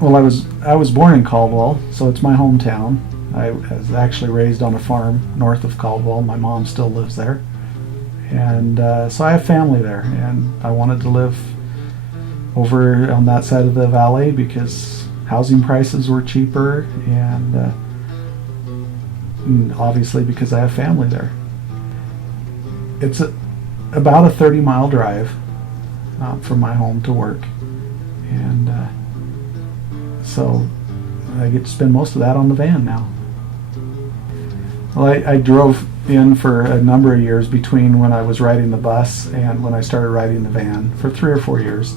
Well, I was born in Caldwell, so it's my hometown. I was actually raised on a farm north of Caldwell. My mom still lives there, and so I have family there. And I wanted to live over on that side of the valley because housing prices were cheaper, and obviously because I have family there. It's about a 30-mile drive from my home to work, and so I get to spend most of that on the van now. Well, I drove in for a number of years between when I was riding the bus and when I started riding the van for 3 or 4 years,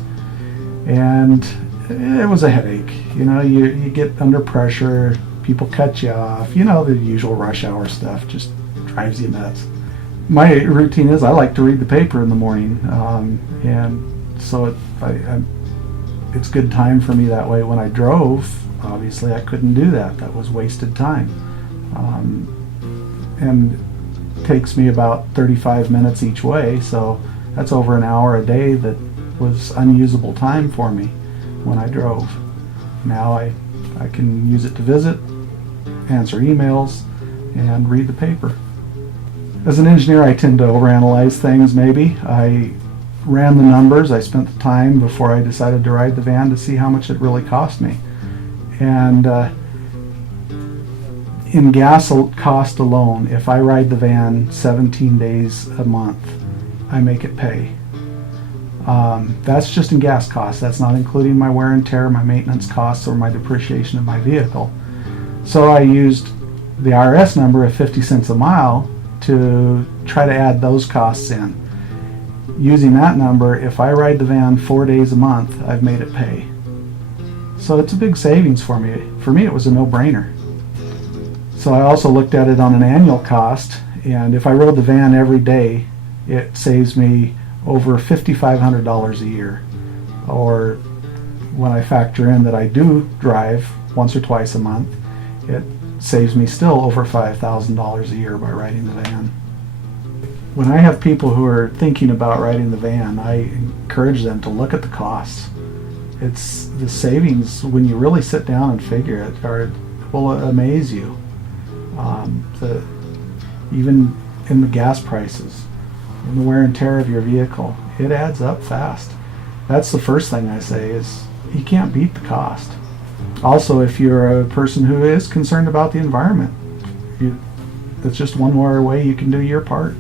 and it was a headache. You know, you get under pressure, people cut you off, you know, the usual rush hour stuff just drives you nuts. My routine is I like to read the paper in the morning, and so it's good time for me that way. When I drove, obviously I couldn't do that. That was wasted time. And it takes me about 35 minutes each way, so that's over an hour a day that was unusable time for me when I drove. Now I can use it to visit, answer emails, and read the paper. As an engineer, I tend to overanalyze things maybe. I ran the numbers. I spent the time before I decided to ride the van to see how much it really cost me. And in gas cost alone, if I ride the van 17 days a month, I make it pay. That's just in gas costs. That's not including my wear and tear, my maintenance costs, or my depreciation of my vehicle. So I used the IRS number of 50 cents a mile to try to add those costs in. Using that number, if I ride the van 4 days a month, I've made it pay. So it's a big savings for me. For me, it was a no-brainer. So I also looked at it on an annual cost, and if I rode the van every day, it saves me over $5,500 a year. Or when I factor in that I do drive once or twice a month, it saves me still over $5,000 a year by riding the van. When I have people who are thinking about riding the van, I encourage them to look at the costs. It's the savings, when you really sit down and figure it, will amaze you. Even in the gas prices, in the wear and tear of your vehicle, it adds up fast. That's the first thing I say, is you can't beat the cost. Also, if you're a person who is concerned about the environment, that's just one more way you can do your part.